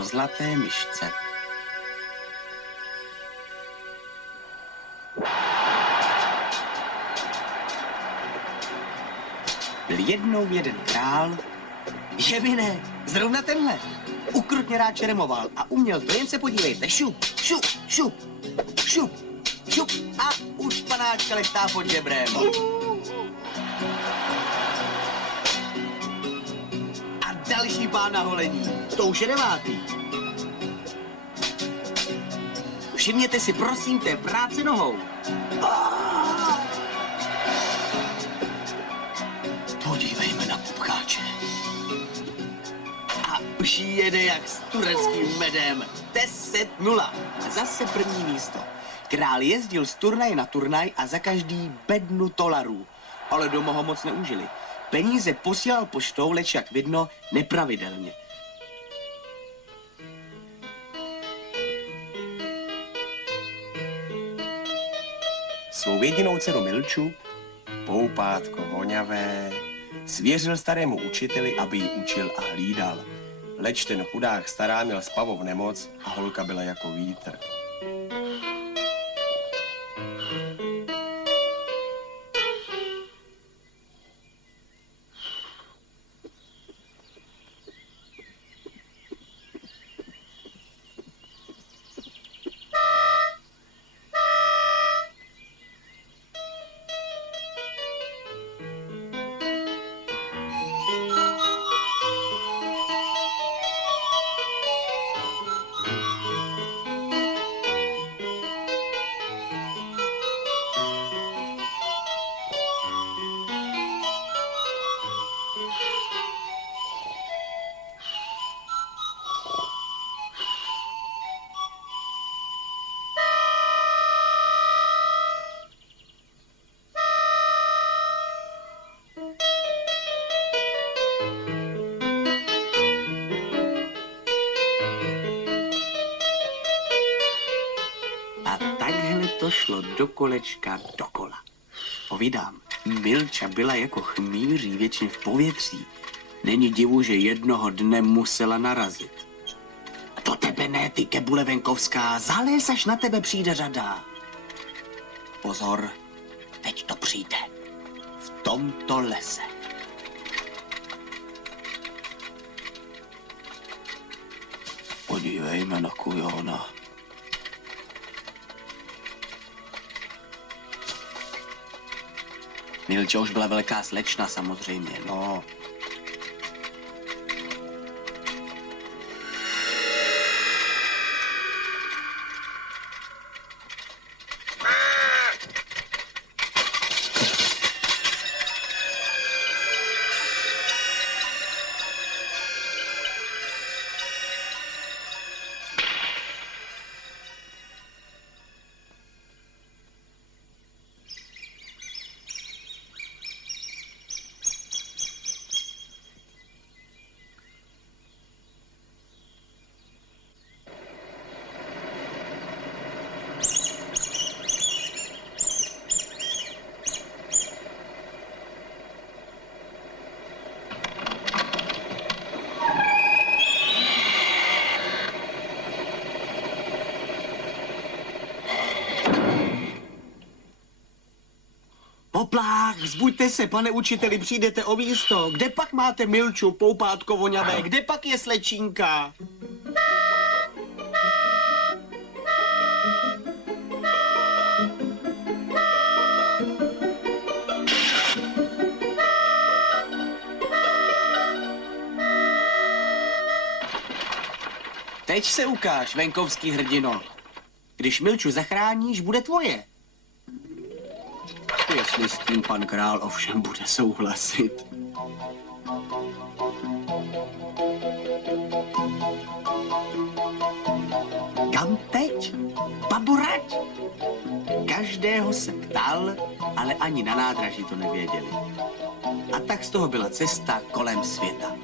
o zlaté myšce. Byl jednou jeden král, Jemine, zrovna tenhle. Ukrutně rád čeremoval a uměl to, jen se podívejte. Šup, šup, šup, šup, šup a už panáčka lechtá pod žebrem. A další pán na holení, to už je 9. Všimněte si, prosím, té práce nohou. Podívejme na pupkáče. A už jede jak s tureckým medem. 10-0. Zase první místo. Král jezdil z turnaje na turnaj a za každý bednu $. Ale doma ho moc neužili. Peníze posílal poštou, leč jak vidno, nepravidelně. Svou jedinou dceru Milču, poupátko voňavé, svěřil starému učiteli, aby ji učil a hlídal. Leč ten chudák stará měl spavou nemoc a holka byla jako vítr. To šlo do kolečka dokola. Povídám, Milča byla jako chmýří většině v povětří. Není divu, že jednoho dne musela narazit. To tebe ne, ty kebule venkovská, zalez, až na tebe přijde řada. Pozor, teď to přijde. V tomto lese. Podívejme na kujona. Milča už byla velká slečna, samozřejmě, no. Poplách, vzbuďte se, pane učiteli, přijdete o místo. Kde pak máte Milču, poupátko voňavé? Kde pak je slečínka? Teď se ukáž, venkovský hrdino. Když Milču zachráníš, bude tvoje. Jestli s tím pan král ovšem bude souhlasit. Kam teď? Baburať? Každého se ptal, ale ani na nádraží to nevěděli. A tak z toho byla cesta kolem světa.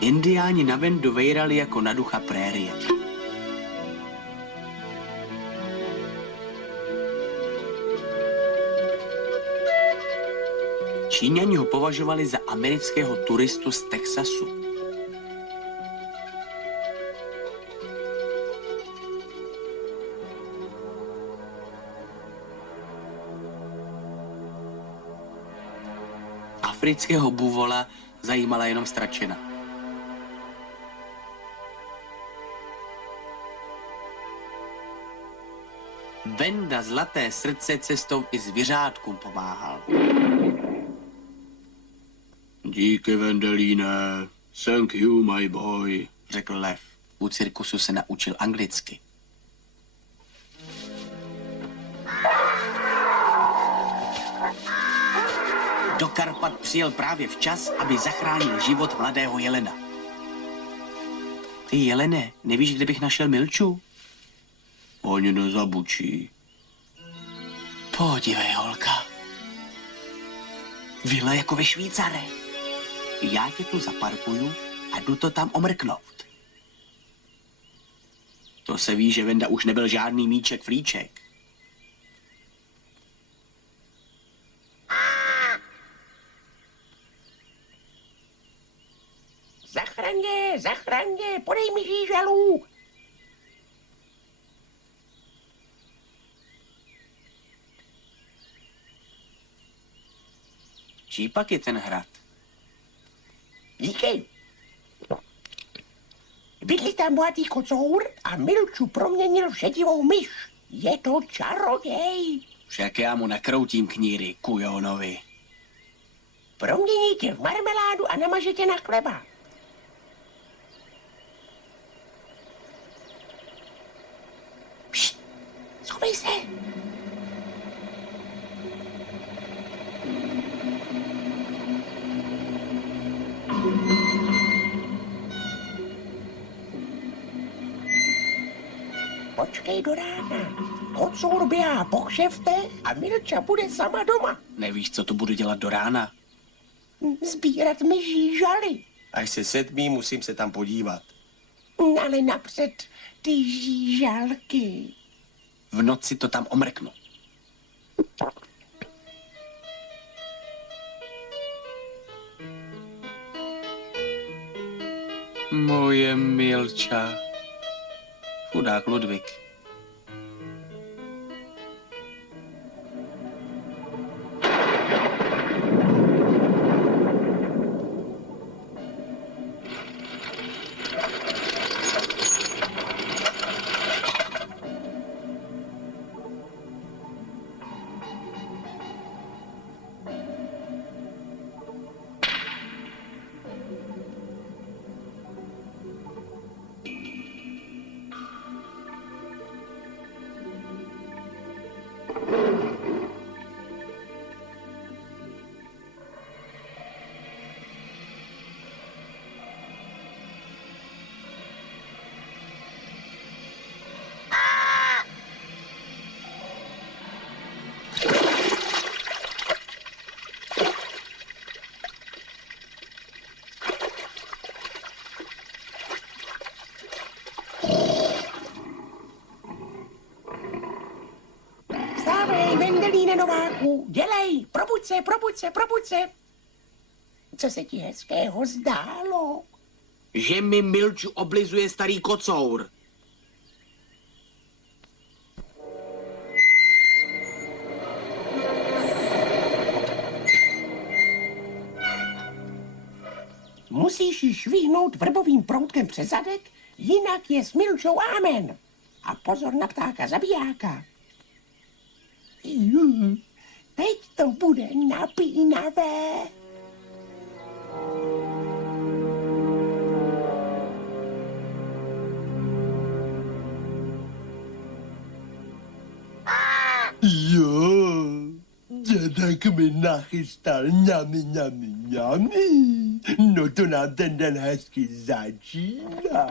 Indiáni na vendu vejrali jako na ducha prérie. Číňani ho považovali za amerického turistu z Texasu. Afrického buvola zajímala jenom stračena. Venda Zlaté srdce cestou i zvířátkům pomáhal. Díky, Vendelíne. Thank you, my boy, řekl lev. U cirkusu se naučil anglicky. Do Karpat přijel právě včas, aby zachránil život mladého jelena. Ty, jelene, nevíš, kde bych našel Milču? Oni nezabučí. Podívej, holka. Vila jako ve Švýcare. Já tě tu zaparkuju a jdu to tam omrknout. To se ví, že Venda už nebyl žádný míček flíček. Zachraňte, podej mi žížalu. Čí pak je ten hrad? Díky. Bydlí tam bohatý kocour a Milču proměnil v šedivou myš. Je to čaroděj. Však já mu nakroutím kníry, kujonovi. Promění tě v marmeládu a namaže tě na chleba. Pšt, schovej se. Počkej do rána. Kocour běhá po kšeftech a Milča bude sama doma. Nevíš, co tu budu dělat do rána? Sbírat mi žížaly. Až se setmí, musím se tam podívat. Ale napřed ty žížalky. V noci to tam omrknu. Moje Milča. Chudák Ludvík. Vstávej, Vendelíne Nováku, dělej, probuď se. Co se ti hezkého zdálo? Že mi Milču oblizuje starý kocour. Musíš ji švihnout vrbovým proutkem přes zadek, jinak je s Milčou amen. A pozor na ptáka zabijáka. Teď to bude napínavé. Jo, dědek mi nachystal ňami. No to nám ten den hezky začíná.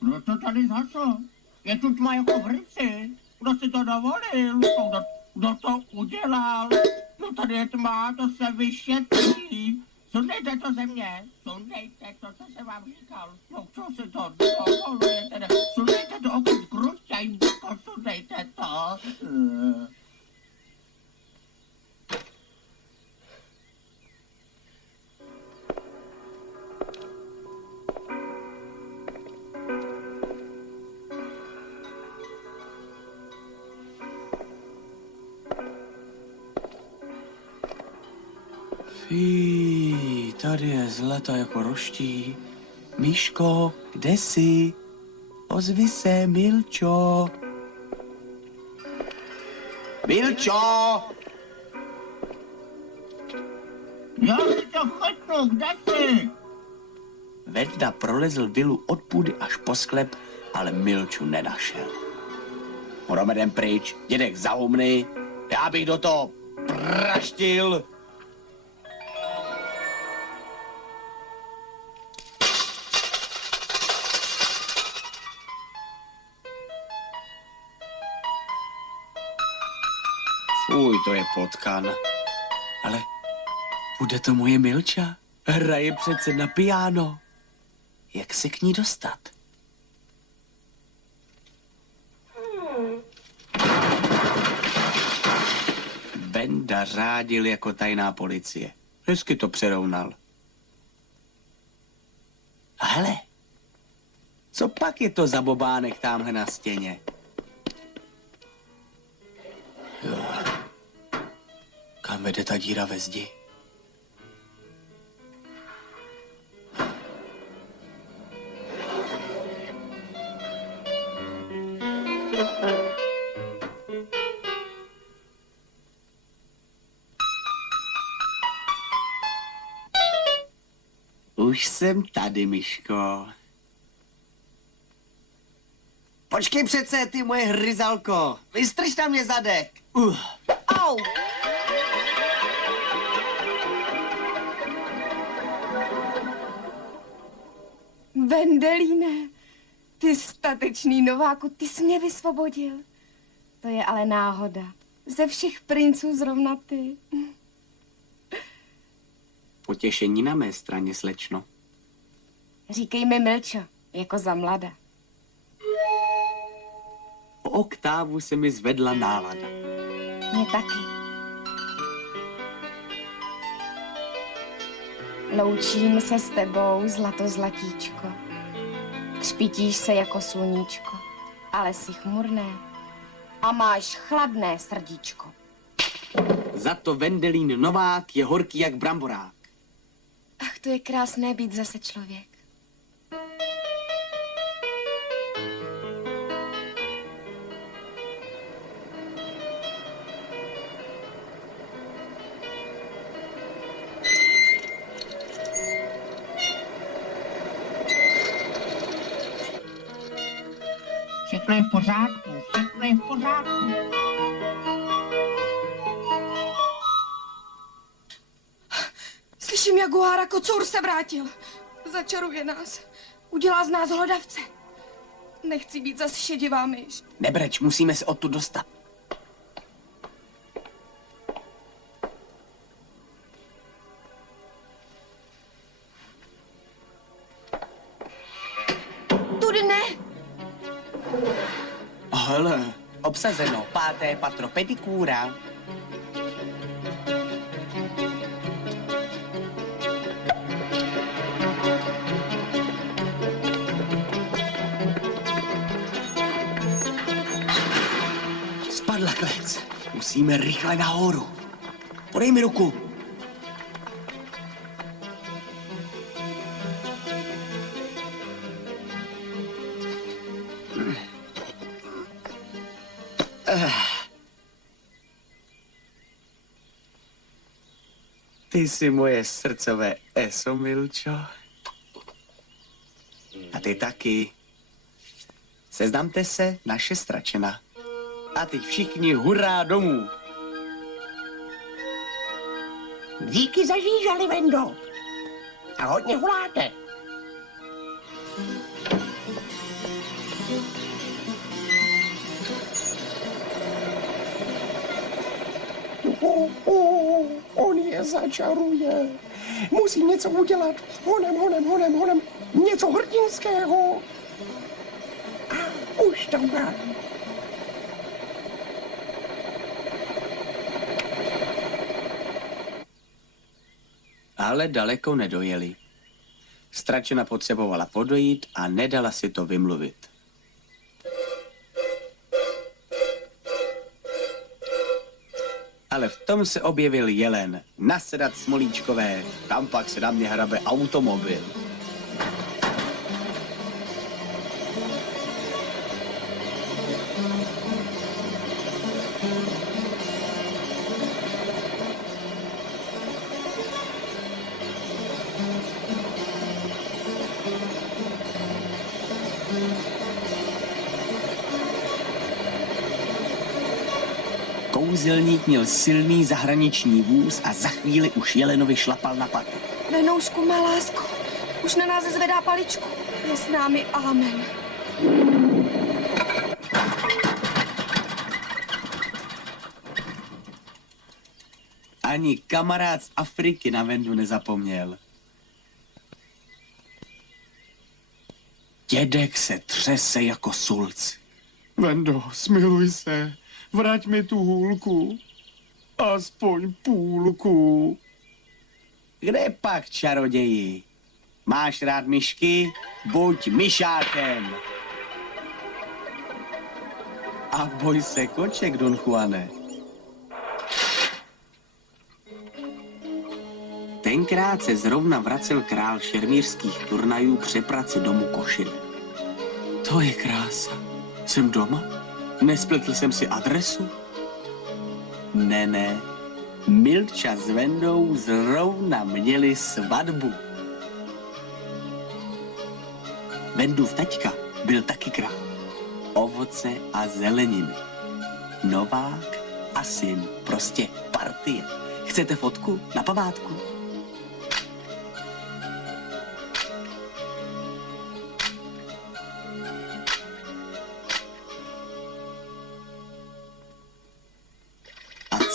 Kdo to tady zhasl? Je tu tma jako v ryci. Kdo si to dovolil? Kdo to udělal? No tady je tma, to se vyšetří. Sundejte to ze mě, sundejte to, co jsem vám říkal. No, co si to dovolujete? Sundejte to opět krušťajnko, sundejte to. Fí, tady je zlata jako roští. Míško, kde jsi? Ozvi se, Milčo. Milčo! Já si to chytnu, kde jsi? Vedda prolezl vilu od půdy až po sklep, ale Milču nenašel. Budeme jdem pryč, dědek zahumný, já bych do toho praštil. Fuj, to je potkan. Ale bude to moje Milča? Hraje přece na piano. Jak se k ní dostat? Benda řádil jako tajná policie. Hezky to přerovnal. A hele, co pak je to za bobánek támhle na stěně? Jo. Kam vede ta díra ve zdi? Už jsem tady, Myško. Počkej přece, ty moje hryzalko. Vystrž na mě zadek. Au! Vendelíne, ty statečný nováku, ty jsi mě vysvobodil. To je ale náhoda. Ze všech princů zrovna ty. Potěšení na mé straně, slečno. Říkej mi Milčo, jako za mlada. O oktávu se mi zvedla nálada. Mě taky. Loučím se s tebou, zlatíčko. Třpitíš se jako sluníčko, ale jsi chmurné a máš chladné srdíčko. Za to Vendelín Novák je horký jak bramborák. Ach, to je krásné být zase člověk. Všechno je v pořádku, všechno je v pořádku. Slyším, jak Guára kocour se vrátil. Začaruje nás. Udělá z nás hlodavce. Nechci být zase šedivá myš. Nebreč, musíme se odtud dostat. Tudy ne. Hele, obsazeno, 5. patro pedikúra. Spadla klec. Musíme rychle nahoru. Podej mi ruku. Ty jsi moje srdcové eso, Milčo. A ty taky. Seznamte se, naše stračena. A teď všichni hurá domů. Díky za žížali, Vendo. A hodně huláte. on je začaruje. Musím něco udělat. Honem. Něco hrdinského. A už to mám. Ale daleko nedojeli. Stračena potřebovala podojít a nedala si to vymluvit. Ale v tom se objevil jelen. Nasedat Smolíčkové, tam pak se na mě hrabe automobil. Kouzelník měl silný zahraniční vůz a za chvíli už jelenovi šlapal na paty. Venoušku, má lásko, už na nás zvedá paličku. Je s námi amen. Ani kamarád z Afriky na Vendu nezapomněl. Dědek se třese jako sulc. Vendo, smiluj se, vrať mi tu hůlku, aspoň půlku. Kde pak, čaroději? Máš rád myšky? Buď myšákem. A boj se koček, Don Juane. Tenkrát se zrovna vracel král šermířských turnajů přepraci domů Košin. To je krása. Jsem doma? Nespletl jsem si adresu? Ne. Milča s Vendou zrovna měli svatbu. Vendův taťka byl taky král. Ovoce a zeleniny. Novák a syn. Prostě partie. Chcete fotku na památku?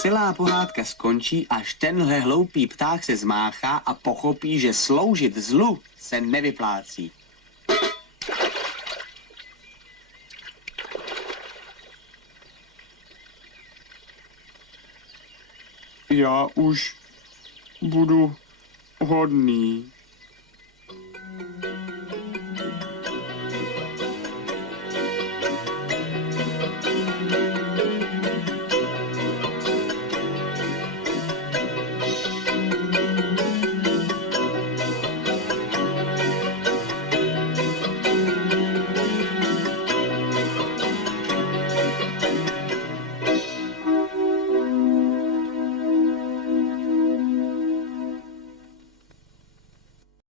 Celá pohádka skončí, až tenhle hloupý pták se zmáchá a pochopí, že sloužit zlu se nevyplácí. Já už budu hodný.